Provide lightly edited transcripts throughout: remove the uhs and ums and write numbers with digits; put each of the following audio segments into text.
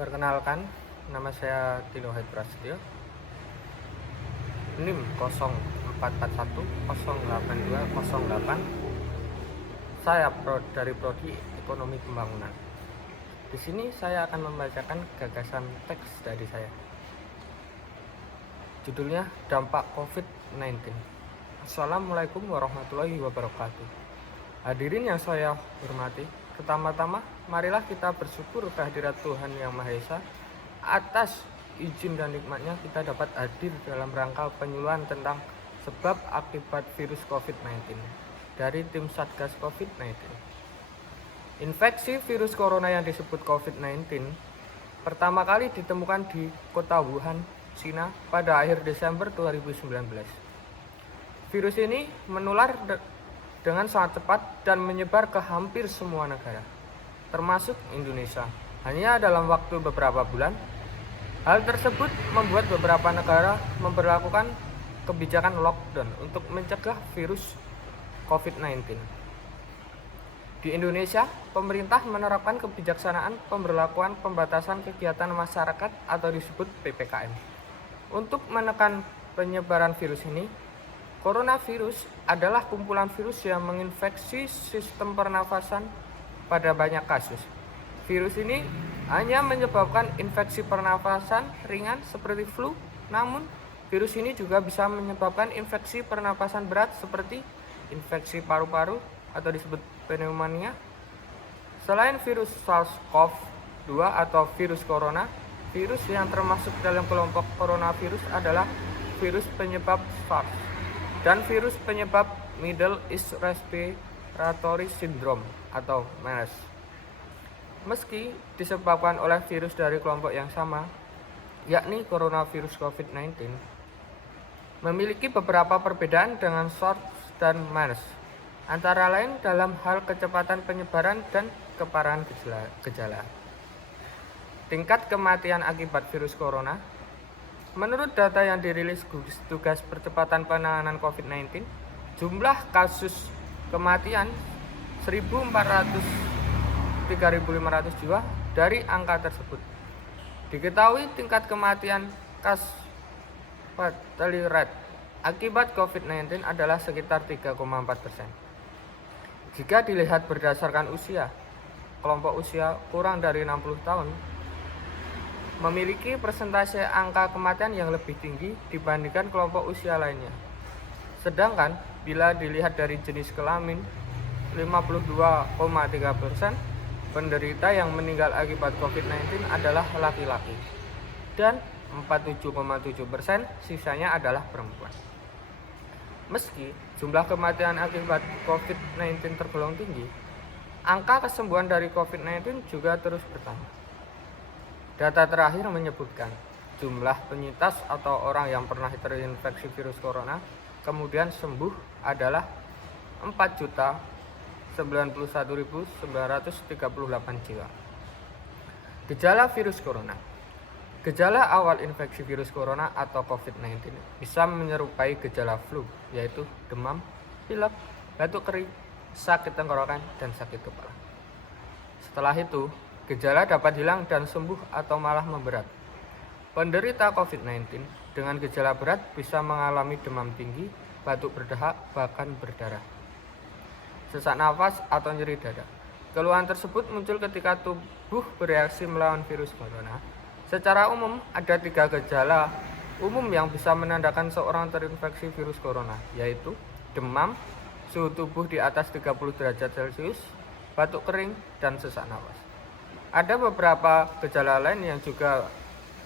Perkenalkan, nama saya Tino Haid Prasetyo, NIM 0441082008. Saya dari Prodi Ekonomi Pembangunan. Di sini saya akan membacakan gagasan teks dari saya. Judulnya Dampak COVID-19. Assalamualaikum warahmatullahi wabarakatuh. Hadirin yang saya hormati, pertama-tama marilah kita bersyukur kehadirat Tuhan Yang Maha Esa atas izin dan nikmatnya kita dapat hadir dalam rangka penyuluhan tentang sebab akibat virus COVID-19 dari tim Satgas COVID-19. Infeksi virus corona yang disebut COVID-19 pertama kali ditemukan di kota Wuhan, Cina pada akhir Desember 2019. Virus ini menular dengan sangat cepat dan menyebar ke hampir semua negara, termasuk Indonesia, hanya dalam waktu beberapa bulan. Hal tersebut membuat beberapa negara memberlakukan kebijakan lockdown untuk mencegah virus COVID-19. Di Indonesia, pemerintah menerapkan kebijaksanaan pemberlakuan pembatasan kegiatan masyarakat atau disebut PPKM. Untuk menekan penyebaran virus ini, coronavirus adalah kumpulan virus yang menginfeksi sistem pernafasan pada banyak kasus. Virus ini hanya menyebabkan infeksi pernafasan ringan seperti flu, namun virus ini juga bisa menyebabkan infeksi pernapasan berat seperti infeksi paru-paru atau disebut pneumonia. Selain virus SARS-CoV-2 atau virus corona, virus yang termasuk dalam kelompok coronavirus adalah virus penyebab SARS dan virus penyebab Middle East Respiratory Syndrome atau MERS. Meski disebabkan oleh virus dari kelompok yang sama, yakni coronavirus COVID-19, memiliki beberapa perbedaan dengan SARS dan MERS, antara lain dalam hal kecepatan penyebaran dan keparahan gejala. Tingkat kematian akibat virus corona. Menurut data yang dirilis gugus tugas percepatan penanganan COVID-19, jumlah kasus kematian 1.400-3.500 jiwa. Dari angka tersebut, diketahui tingkat kematian fatality rate akibat COVID-19 adalah sekitar 3,4%. Jika dilihat berdasarkan usia, kelompok usia kurang dari 60 tahun memiliki persentase angka kematian yang lebih tinggi dibandingkan kelompok usia lainnya. Sedangkan bila dilihat dari jenis kelamin, 52,3% penderita yang meninggal akibat COVID-19 adalah laki-laki dan 47,7% sisanya adalah perempuan. Meski jumlah kematian akibat COVID-19 tergolong tinggi, angka kesembuhan dari COVID-19 juga terus bertambah. Data terakhir menyebutkan jumlah penyintas atau orang yang pernah terinfeksi virus corona kemudian sembuh adalah 4.091.938 jiwa. Gejala virus corona. Gejala awal infeksi virus corona atau COVID-19 bisa menyerupai gejala flu, yaitu demam, pilek, batuk kering, sakit tenggorokan, dan sakit kepala. Setelah itu, gejala dapat hilang dan sembuh atau malah memberat. Penderita COVID-19 dengan gejala berat bisa mengalami demam tinggi, batuk berdahak, bahkan berdarah, sesak nafas, atau nyeri dada. Keluhan tersebut muncul ketika tubuh bereaksi melawan virus corona. Secara umum, ada 3 gejala umum yang bisa menandakan seorang terinfeksi virus corona, yaitu demam, suhu tubuh di atas 30 derajat Celcius, batuk kering, dan sesak nafas. Ada beberapa gejala lain yang juga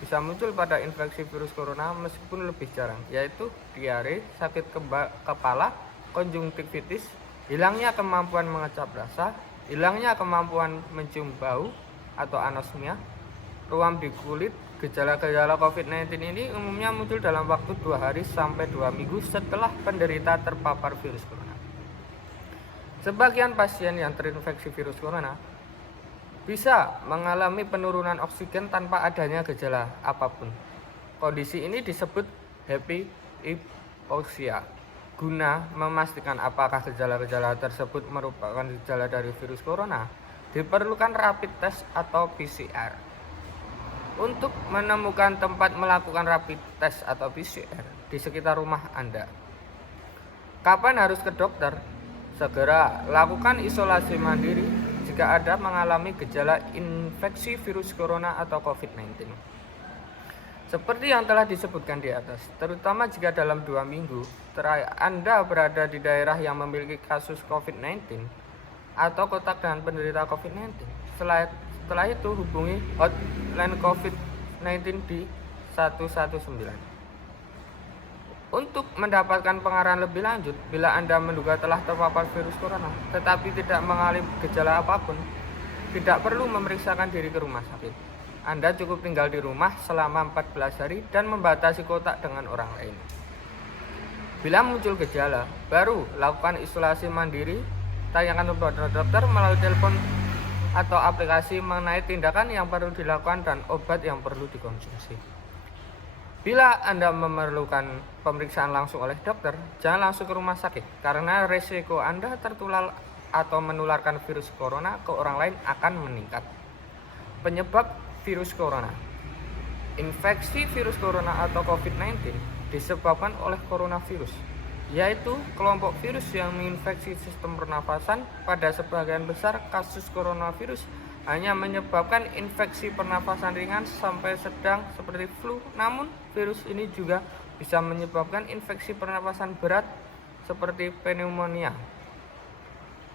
bisa muncul pada infeksi virus corona meskipun lebih jarang, yaitu diare, sakit kepala, konjungtivitis, hilangnya kemampuan mengecap rasa, hilangnya kemampuan mencium bau atau anosmia, ruam di kulit. Gejala-gejala COVID-19 ini umumnya muncul dalam waktu 2 hari sampai 2 minggu setelah penderita terpapar virus corona. Sebagian pasien yang terinfeksi virus corona bisa mengalami penurunan oksigen tanpa adanya gejala apapun. Kondisi ini disebut happy hypoxia. Guna memastikan apakah gejala-gejala tersebut merupakan gejala dari virus corona, diperlukan rapid test atau PCR. untuk menemukan tempat melakukan rapid test atau PCR di sekitar rumah Anda. Kapan harus ke dokter? Segera lakukan isolasi mandiri jika Anda mengalami gejala infeksi virus corona atau COVID-19. Seperti yang telah disebutkan di atas, terutama jika dalam 2 minggu terakhir Anda berada di daerah yang memiliki kasus COVID-19 atau kontak dengan penderita COVID-19. Setelah itu hubungi hotline COVID-19 di 119. Untuk mendapatkan pengarahan lebih lanjut, bila Anda menduga telah terpapar virus corona tetapi tidak mengalami gejala apapun, tidak perlu memeriksakan diri ke rumah sakit. Anda cukup tinggal di rumah selama 14 hari dan membatasi kontak dengan orang lain. Bila muncul gejala, baru lakukan isolasi mandiri, tanyakan kepada dokter melalui telepon atau aplikasi mengenai tindakan yang perlu dilakukan dan obat yang perlu dikonsumsi. Bila Anda memerlukan pemeriksaan langsung oleh dokter, jangan langsung ke rumah sakit karena resiko Anda tertular atau menularkan virus corona ke orang lain akan meningkat. Penyebab virus corona. Infeksi virus corona atau COVID-19 disebabkan oleh coronavirus, yaitu kelompok virus yang menginfeksi sistem pernafasan. Pada sebagian besar kasus coronavirus hanya menyebabkan infeksi pernafasan ringan sampai sedang seperti flu, namun virus ini juga bisa menyebabkan infeksi pernafasan berat seperti pneumonia.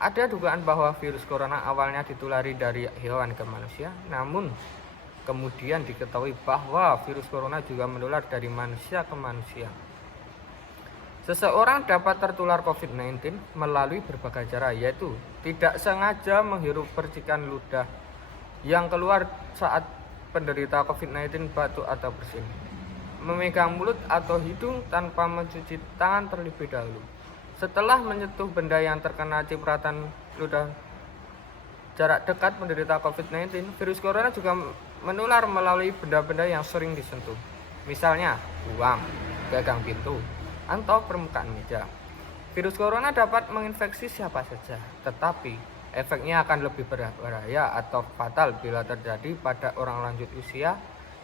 Ada dugaan bahwa virus corona awalnya ditulari dari hewan ke manusia, namun kemudian diketahui bahwa virus corona juga menular dari manusia ke manusia. Seseorang dapat tertular COVID-19 melalui berbagai cara, yaitu tidak sengaja menghirup percikan ludah yang keluar saat penderita COVID-19 batuk atau bersin, memegang mulut atau hidung tanpa mencuci tangan terlebih dahulu. Setelah menyentuh benda yang terkena cipratan ludah jarak dekat penderita COVID-19, virus corona juga menular melalui benda-benda yang sering disentuh, misalnya uang, gagang pintu, atau permukaan meja. Virus corona dapat menginfeksi siapa saja, tetapi efeknya akan lebih berbahaya atau fatal bila terjadi pada orang lanjut usia,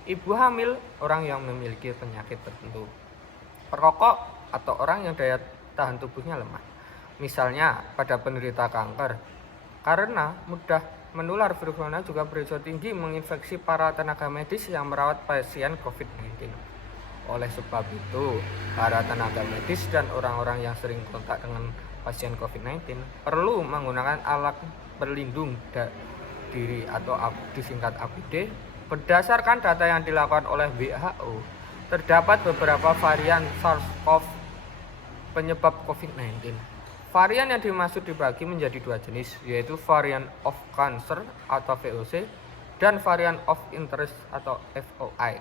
ibu hamil, orang yang memiliki penyakit tertentu, perokok, atau orang yang daya tahan tubuhnya lemah. Misalnya pada penderita kanker, karena mudah menular virus corona juga berisiko tinggi menginfeksi para tenaga medis yang merawat pasien COVID-19. Oleh sebab itu, para tenaga medis dan orang-orang yang sering kontak dengan pasien COVID-19 perlu menggunakan alat pelindung diri atau disingkat APD. Berdasarkan data yang dilakukan oleh WHO, terdapat beberapa varian SARS-CoV penyebab COVID-19. Varian yang dimaksud dibagi menjadi 2 jenis, yaitu varian of concern atau VOC dan varian of interest atau VOI.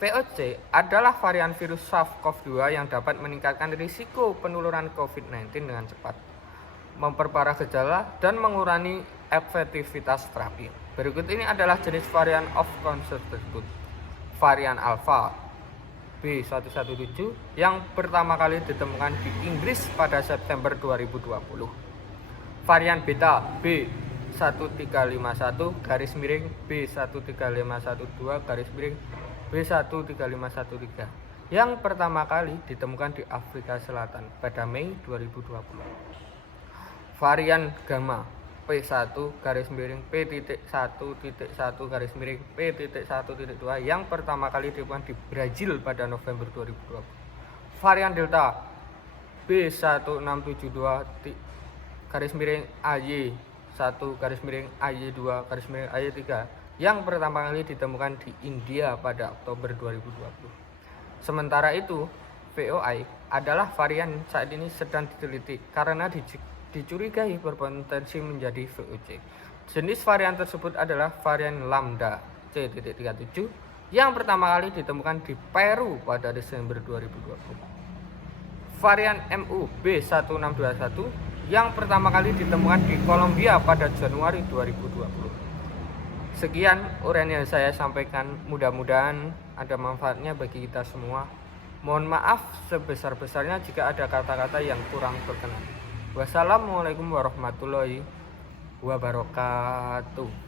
VOC adalah varian virus SARS-CoV-2 yang dapat meningkatkan risiko penularan COVID-19 dengan cepat, memperparah gejala, dan mengurangi efektivitas terapi. Berikut ini adalah jenis varian of concern tersebut. Varian Alpha B117 yang pertama kali ditemukan di Inggris pada September 2020. Varian Beta B1351 B13512 B13513 yang pertama kali ditemukan di Afrika Selatan pada Mei 2020. Varian Gamma P1-P.1.1.2 yang pertama kali ditemukan di Brazil pada November 2020. Varian Delta B1672-AY1-AY2-AY3 yang pertama kali ditemukan di India pada Oktober 2020. Sementara itu, VOI adalah varian saat ini sedang diteliti karena dicurigai berpotensi menjadi VOC. Jenis varian tersebut adalah varian Lambda C.37 yang pertama kali ditemukan di Peru pada Desember 2020. Varian MU B1621 yang pertama kali ditemukan di Kolombia pada Januari 2020. Sekian uraian yang saya sampaikan, mudah-mudahan ada manfaatnya bagi kita semua. Mohon maaf sebesar-besarnya jika ada kata-kata yang kurang berkenan. Wassalamualaikum warahmatullahi wabarakatuh.